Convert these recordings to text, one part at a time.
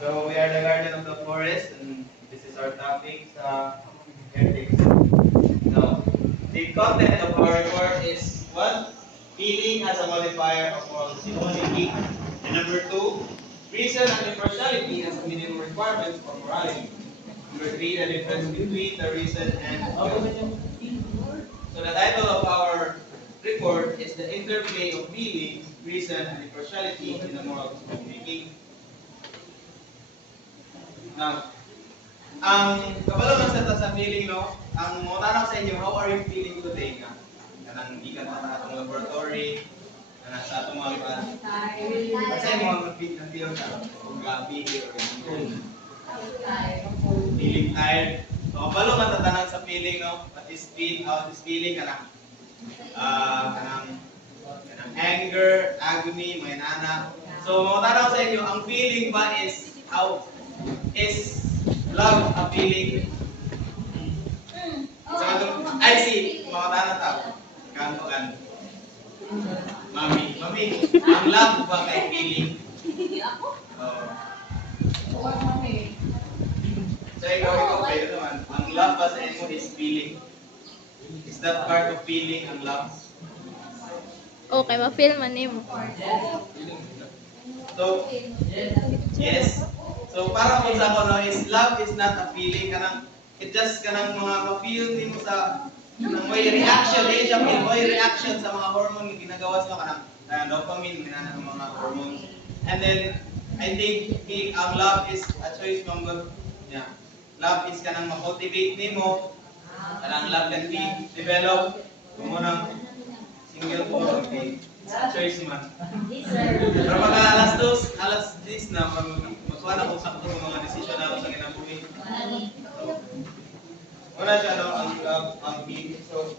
So we are the guardian of the forest, and this is our topic sa ethics. Now, the content of our report is one, feeling as a modifier of moral decision making, and number two, reason and impartiality as a minimum requirements for morality. Number three, the difference between the reason and will. So the title of our report is the interplay of feeling, reason, and impartiality in the moral decision making. Now, ang kabalo man sa feeling, no? Ang mo tanaw sa inyo, how are you feeling today nga? Kanang gikan pa sa atong laboratory, kanang sa atong mga iba. Kasi mo ang feel ka, kung gabi or feeling tired. So kabalo man tatanan sa feeling, no? What is feel, how is feeling kanang kanang anger, agony, may nana. So mo tanaw sa inyo, ang feeling ba is how is love a feeling? I see, mga tanong tao. Kanto kan. Mami, ang love ba kay feeling? Oh. So ikaw pwede naman. Ang love ba sa inyo is feeling? Is that part of feeling ang love? Okay, ma-feel man nimo. So, yes. So para po sa ako, no, is love is not a feeling. Kanang, it just kanang mga ma-feel nimo sa kanang may reaction. Eh, siya feel may reaction sa mga hormone na ginagawa sa kanang dopamine, minana ng mga hormones. And then, I think ang love is a choice number. Yeah. Love is kanang ma-cultivate nimo. Kanang love can be developed. Kung mo nang single po, okay. Choice man. Pero pagka alas 10 na, magkuha na kung sakto ng mga desisyon natin sa kinabuhi. Una siya, no, ang feeling. So,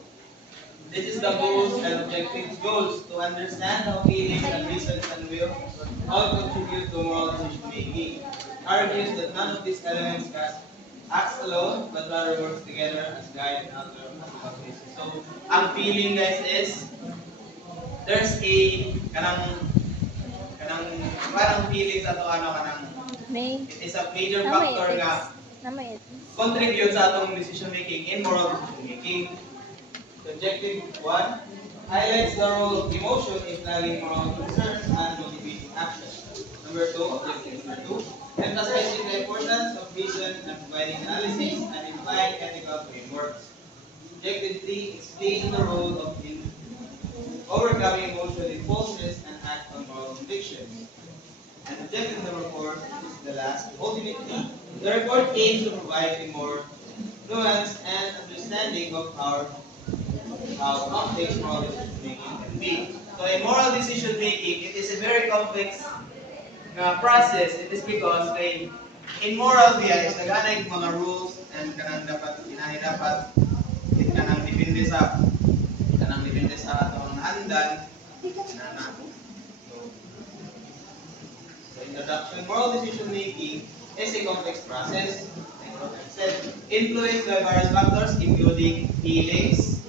this is the goals and objectives. Goals to understand how feelings and reasons and will all contribute to moral decision making. Argues that none of these elements acts alone, but rather works together as guide and outcome of basis. So, ang feeling, guys, is there's a parang feeling sa to kanang May it is a major factor nga namay. contribute sa atong decision making in moral decision making. Objective 1 highlights the role of emotion in planning moral concerns and motivating action. Number 2, objective number 2, emphasizing the importance of reason and providing analysis and implied ethical frameworks. Objective 3, explaining the role of overcoming emotional impulses and act on moral convictions. And objective number 4 is the last. Ultimately, the report aims to provide a more nuanced and understanding of how complex moral decision making can be. So in moral decision making, it is a very complex process. It is because in moral biya is nag-anay mga rules and kanang dapat it kanang depende sa atong handal na. So introduction, moral decision making is a complex process. Like what I said, influenced by various factors including feelings,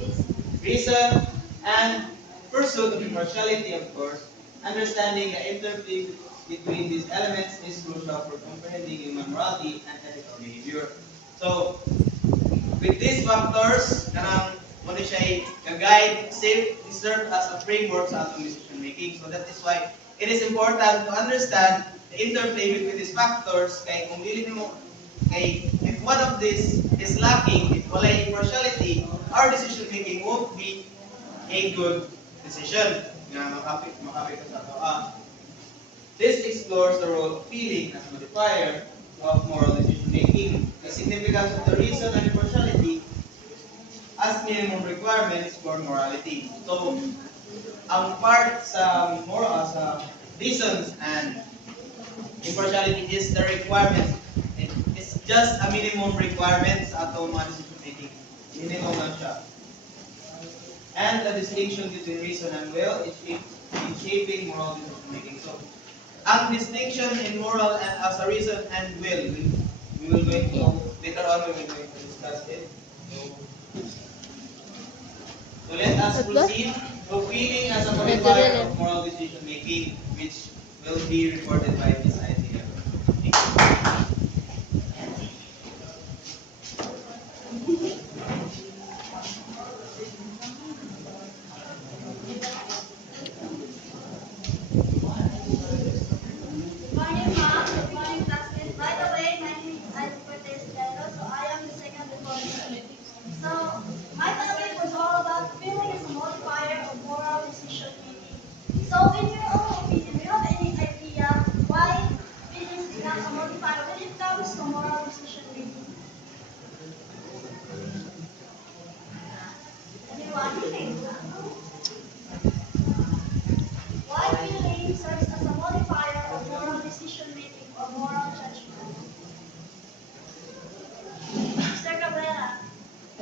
reason, and pursuit of impartiality, of course. Understanding the interplay between these elements is crucial for comprehending human morality and ethical behavior. So, with these factors, kanang mo ni siya ka-guide, serve as a framework sa atong decision making. So that is why it is important to understand the interplay between these factors. Kay kung dili nimo if one of these is lacking, if wala impartiality, our decision making won't be a good decision. Nga makapit sa ato. This explores the role of feeling as modifier of moral decision making, the significance of the reason and impartiality as minimum requirements for morality. So, ang part sa moral, sa reasons and impartiality is the requirements. It's just a minimum requirement sa atong mga decision making. Minimum lang siya. And the distinction between reason and will is in shaping moral decision making. So, ang distinction in moral and as a reason and will, we will going to later on we will going to discuss it. So let us proceed to feeling as a modifier of moral decision making, which will be reported by this idea.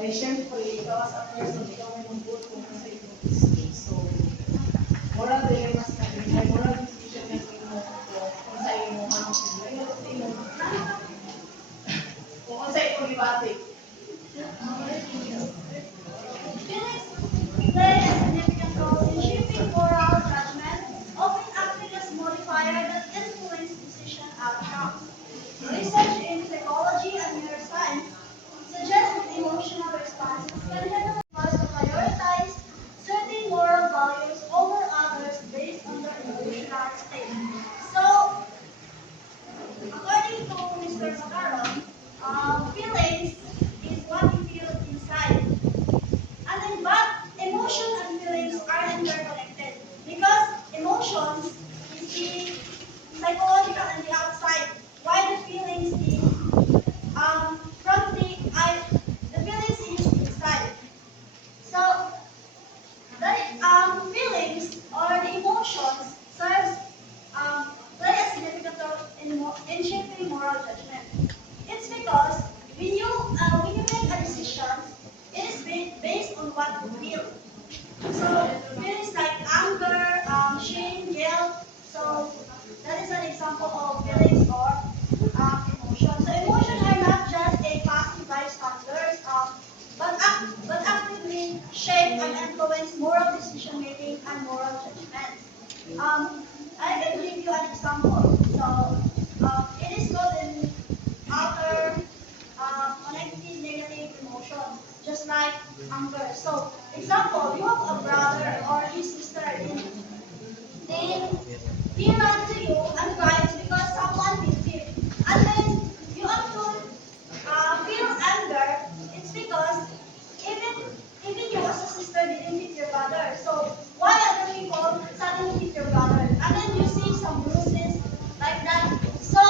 Eh, syempre, ikaw as a person, ikaw may mag-vote kung ano sa iyong state. So, moral dilemmas na rin, ay moral decision na rin mo kung sa iyong hanapin. Ngayon, sa iyong, kung ano sa iyong libati. Feelings play a significant role in shaping moral judgment, often acting as modifier that influence decision outcomes. Research in psychology and neuroscience suggests that emotional responses can help us to prioritize certain moral values over others based on their emotional state. So, according to Mr. Macaron, feelings is what you feel inside. And then, but emotion and feelings are interconnected because emotions is the psychological and the outside, while the feelings is from the feelings is inside. So the feelings or the emotions serves play a significant role in shaping moral judgment. It's because when you make a decision, it is based on what you feel. So feelings like anger, shame, guilt. So that is an example of feelings or emotions. So emotions are not just a passive bystanders, but actively shape and influence moral decision making and moral judgment. I can give you an example. So it is called an outer connected negative emotion, just like anger. So example, you have a brother or his sister then he runs to you and cries because someone hit him. And then you have to feel anger. It's because even you as a sister didn't hit your brother. So why other people suddenly hit your brother? And then you see some bruises like that. So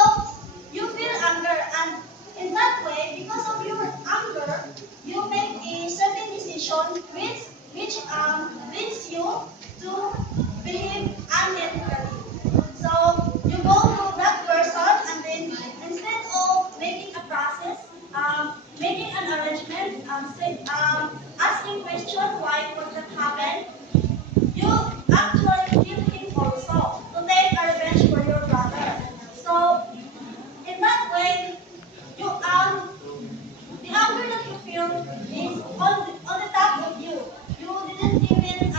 you feel anger, and in that way, because of your anger, you make a certain decision which leads you to behave unethically. So you go to that person and then instead of making a process, making an arrangement, asking question why would that happen, you actually kill him also to take a revenge for your brother. So in that way, the anger that you feel is on the top of you. You didn't even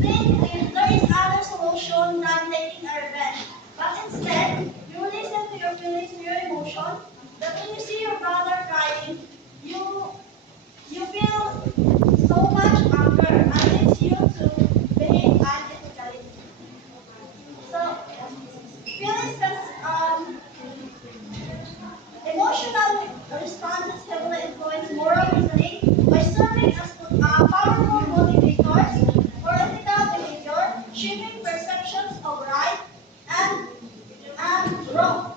think if there is other solution than taking a revenge. But instead, you listen to your feelings, to your emotion, that when you see your brother crying, you you feel so much anger and leads you to behave unethically. So feelings can emotional responses heavily influence moral reasoning by serving as powerful motivators for ethical behavior, shaping perceptions of right and wrong,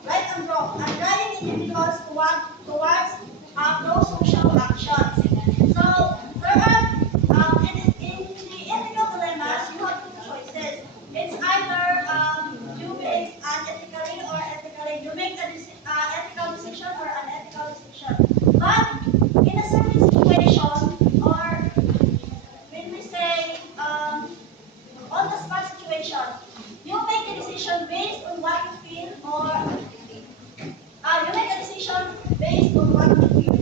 and guiding individuals towards pro-social actions. So there are in the ethical dilemmas, you have two choices. It's either you behave unethically or ethically. You make ethical decision or unethical decision. But in a certain situation, or when we say on the spot situation, you make a decision based on what you feel, or you make a decision based on what you feel.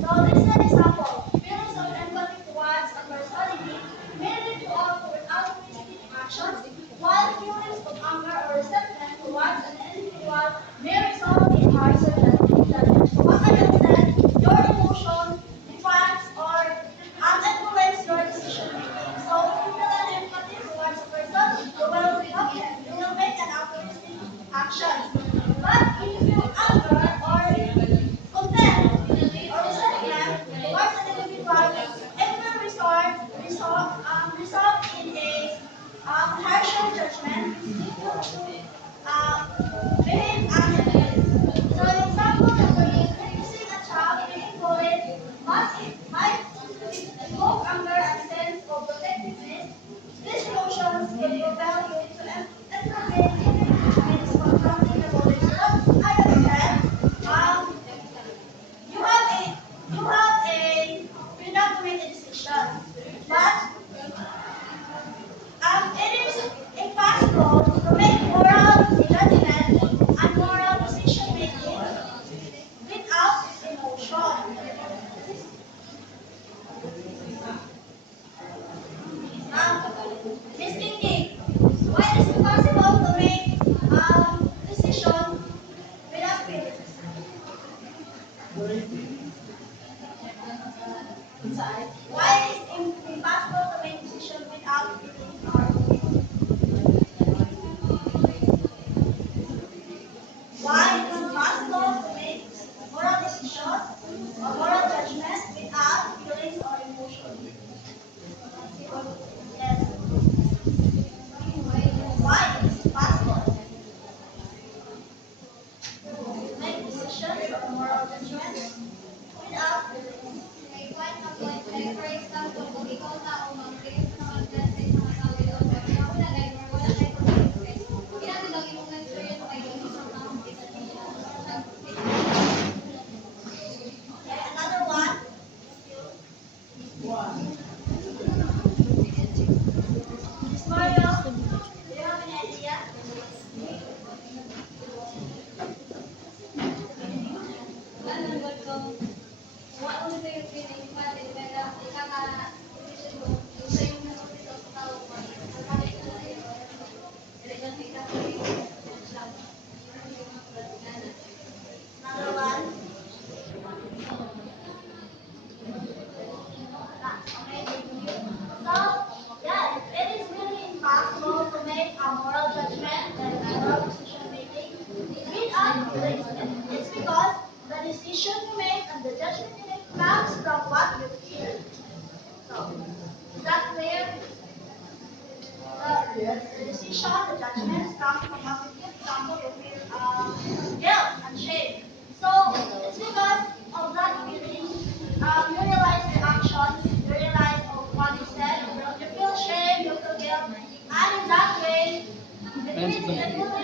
So this is an example. Feelings of empathy towards a personality may lead to altruistic actions, while feelings of anger or resentment towards an individual may result in harsher judgment. So what I have said, your emotion defines or influence your decision making. So if you feel an empathy towards a person, you will help them. You will make an altruistic action. But if you feel anger or contempt or resentment towards an individual, it will result in a harsher judgment which lead you to behave unethically. So an example number is accusing a child being bullied might evoke anger and sense of protectiveness. These emotions will propel you to intervene even if it means confronting the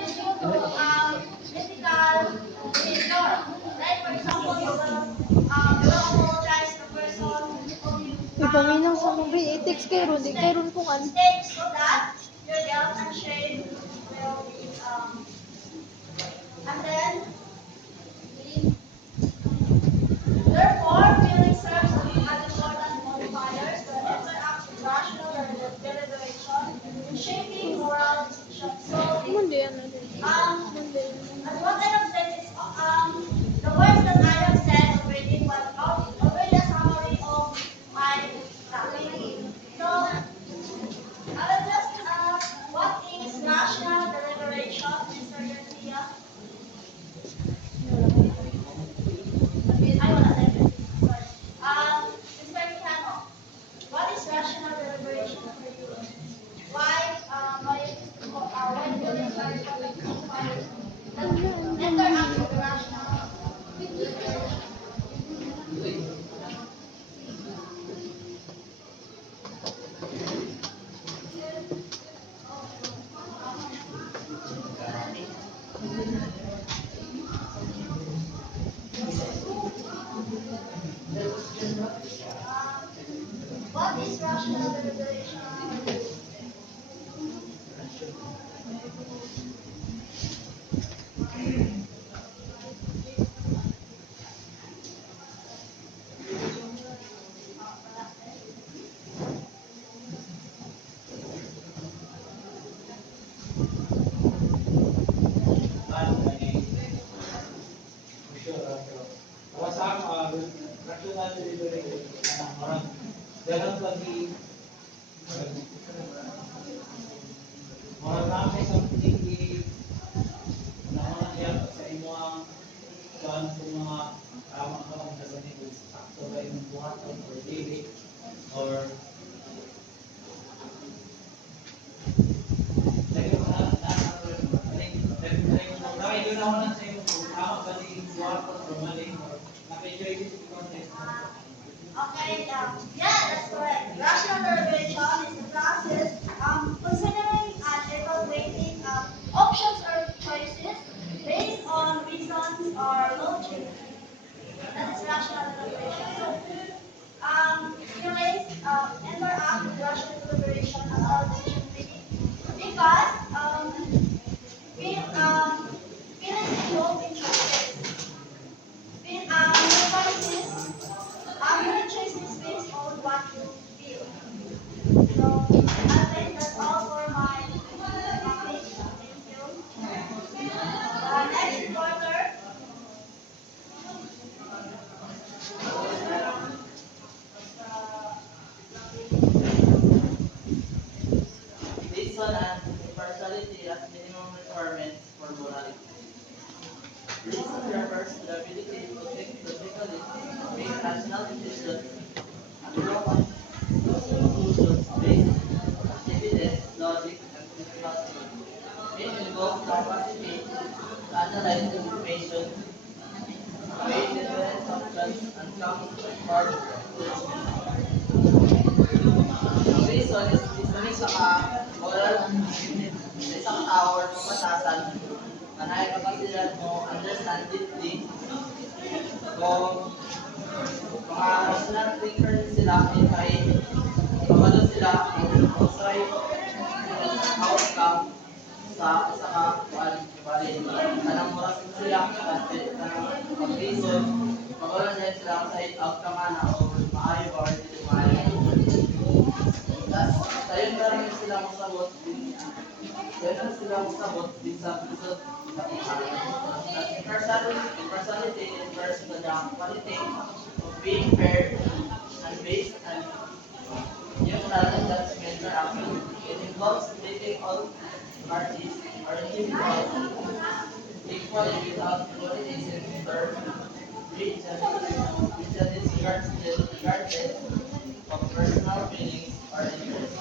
is due to ethical behavior. Like for example, you will apologize to the person who you Ipaminaw sa mga ethics kayo ron, di kayo ron kung ano. mistakes so that your guilt and shame will be and then therefore feeling serves as important modifiers that interact with rational deliberation in shaping moral decisions. So Mundi ano din. Mundi. as what I have said is the words that I have said already was already a summary of my topic. So I will just ask what is rational deliberation, Mr. Garcia? I wanna say it. Sorry. Mr. Quijano, what is rational deliberation for you? Why feelings are important to interact with rational deliberation? What is rational deliberation? Rational delivery orang dalam lagi orang ramai something di orang yang sa imo kan mga ramang ka sa ganito sakto ba yung buhat or daily or Okay, yeah, that's correct. Rational deliberation is the process considering and evaluating options or choices based on reasons or logic. That is rational deliberation. So, feelings interact with rational deliberation and all decision making because feelings involve in choices. Your choice is based on what you feel. So, I think that's all for my topic. Thank you. Next reporter. Reason and impartiality as minimum requirements for morality. Reason refers to the ability to think logically, make rational decisions, and draw conclusions based on evidence, logic, and physical theory. It involves the capacity to analyze information, weigh different options, and come to informed conclusions. Ang reason is isa ka moral unit sa isang tao or pagkatasan na nakikapasilan mo understand deeply kung mga rational thinker sila kahit kabalo sila kung sa'y outcome sa isa ka bali kanang moral sila kanang pag-reason magawa na sila sa outcome na o maayo or hindi maayo. Tayo na rin sila masabot din sa episode impartiality refers to the quality of being fair and based on neutral judgment or action. It involves treating all parties or individuals equally without favoritism or prejudice regardless of personal feelings or interests.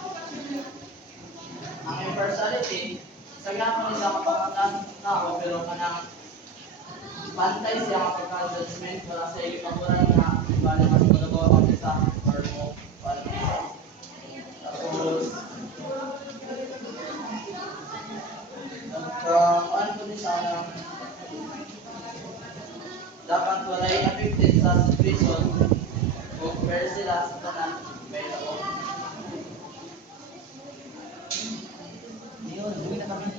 Ang impartiality, sa gano'n nila kapangatan tao pero kanang bantay siya kapag judgment wala sa ipaguran na bali mas magawa ang isa or mo bali isa. Tapos sana dapat walay affected sa situation o pero sila sa tanan may ako. Yun, uwi na kami.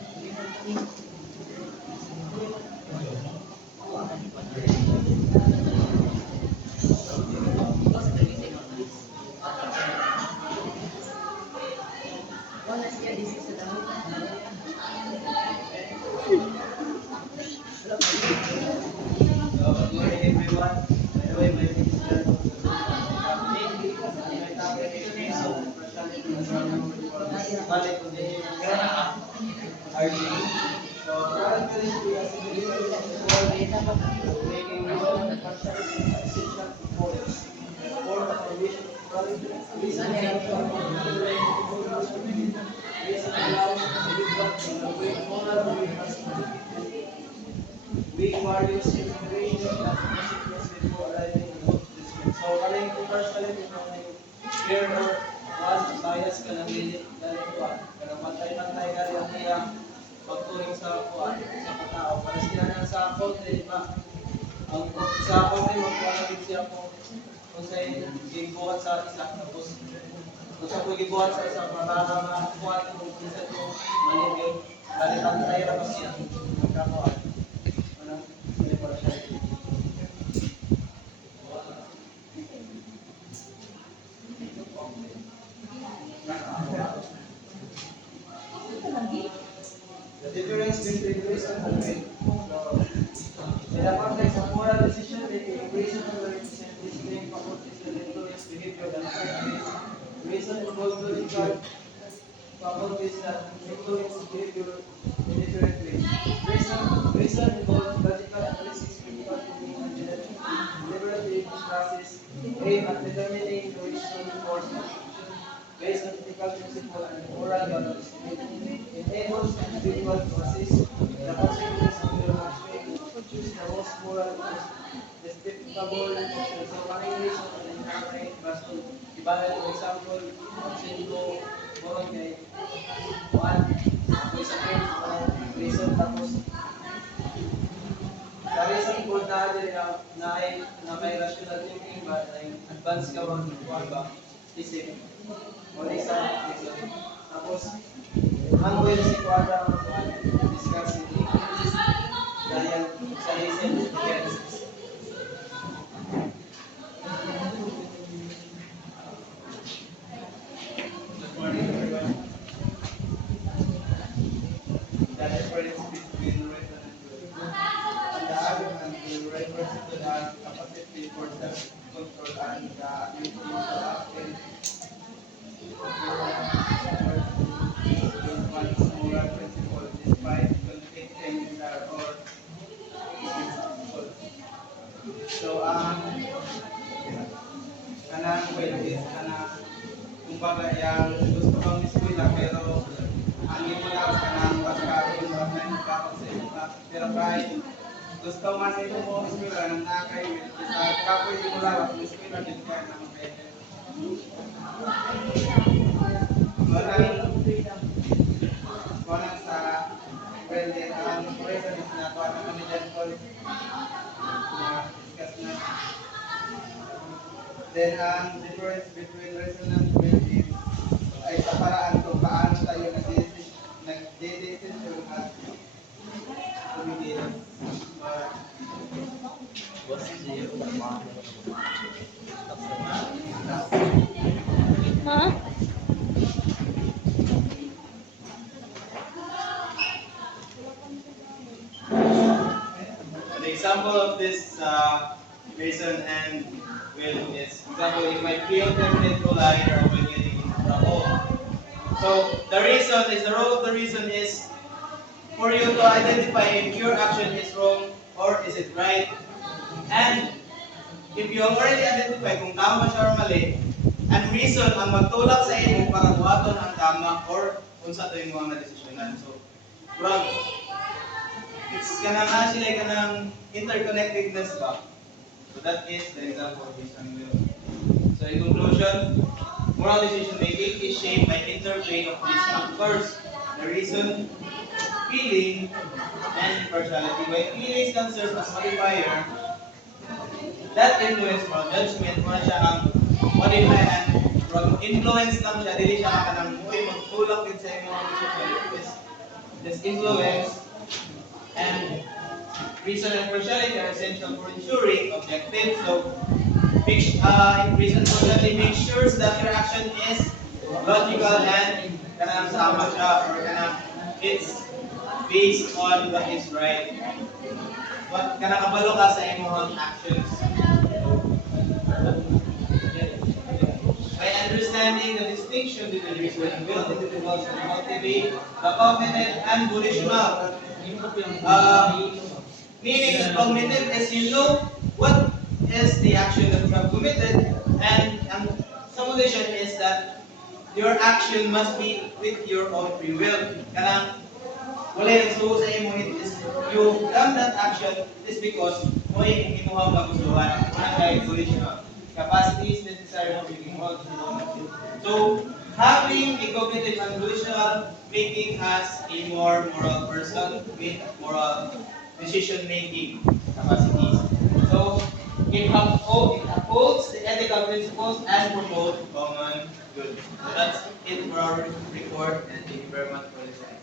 Good morning, everyone. By the way, my name is Jan. Balik ko din yung RG. So, currently, we are making reason and essential reports for the foundation of quality. Reason allows individual to avoid moral responsibility. We values inspiration and consequence before arriving at those judgment. So, kaling kung first kaling kung fear or one bias ka ng lilit galing kuwan. Kaya matay-matay galing ang iyang pagturing sa kuwan, sa katao. Para sila na sa konti, di ba? Ang sa konti, magkuwanagin siya kung sa gibuhat sa isa. Tapos, kung sa gibuhat sa isa, para kuwan kung isa ito manibig. Galing ang tayo na siya. Magkakuwan. The difference between reason and will. In the context of moral decision making, reason and will represent discipline, faculties, and influence behavior that affect reason involves logical faculties that influence behavior in different ways. Reason involves logical analysis, critical thinking, and deliberative process aimed at determining the reason for some action based on ethical principle and moral values. It enables individuals to assess the consequences of their actions, choose the most moral, justificable action. So, maraming reason na inakay, basta ibalan ng example, option ko, moron kay one, may sakit, reason, tapos sa reason ko na may rational thinking ba, na advance ka ba, isip, o isa, reason. Tapos, ang will si Quadra discuss dahil sa reason against. Good morning, everyone. The difference between reason and will. On the argument will refers to the capacity for self-control and the ability to act in one's moral principle despite conflicting desire or principle. So, kanang will is kumbaga yung gusto kang eskwela pero ang imo lang kanang pagkain o kapag sa iyo ka. Pero kahit gusto man ito mo eskwela nang nakay will isa kapoy mo lang ang eskwela din ka nang kay Konang sa well din ang reason is na kuha naman ni John Paul na discuss na. Then ang difference between reason and will is ay sa paraan kung paano tayo nag-decision at obedience. Ha? An example of this reason and will is, example, you might feel tempted to lie or when getting into trouble. So the role of the reason is for you to identify if your action is wrong or is it right. And if you already identify kung tama siya or mali, and reason ang magtulak sa imo para buhaton ang tama or kung sa ito yung mga desisyonan. So, bro, it's kanang sila kanang interconnectedness ba? So that is the example of reason and will. So in conclusion, moral decision making is shaped by interplay of these factors: the reason, feeling, and impartiality. While feelings can serve as modifier, that influence moral judgment mo na siya ang modify and influence lang siya, dili siya ka nang muy magtulak din sa imong decision. This influence and reason and partiality are essential for ensuring objective. So, reason and partiality make sure that your action is logical and kanang sama siya or kanang it's based on what is right. What kanang kabalo ka sa imong actions. By understanding the distinction between reason and will, individuals can cultivate the cognitive and volitional. Meaning that cognitive is you know what is the action that you have committed, and some volition is that your action must be with your own free will. Kanang wala yung suho sa imo, it is you done that action is because mo yung imuhang kagustuhan. Kanang kay volitional. Capacity is necessary for making all decisions. So, having a cognitive and volitional making us a more moral person with moral decision-making capacities. So, it upholds the ethical principles and promotes common good. So that's it for our report, and thank you very much for listening.